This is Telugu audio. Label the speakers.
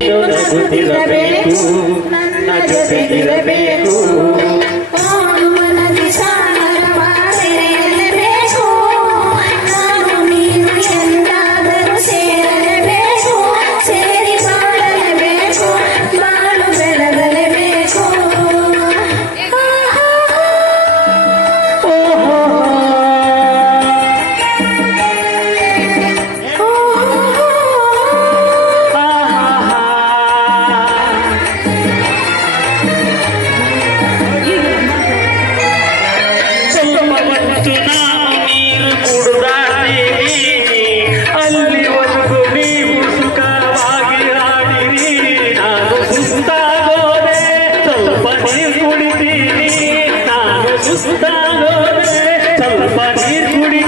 Speaker 1: ನಗುತ್ತಿರಬೇಕು ನನ್ನ ಜೊತೆಗಿರಬೇಕು చూస్తాను చౌపడి కుడి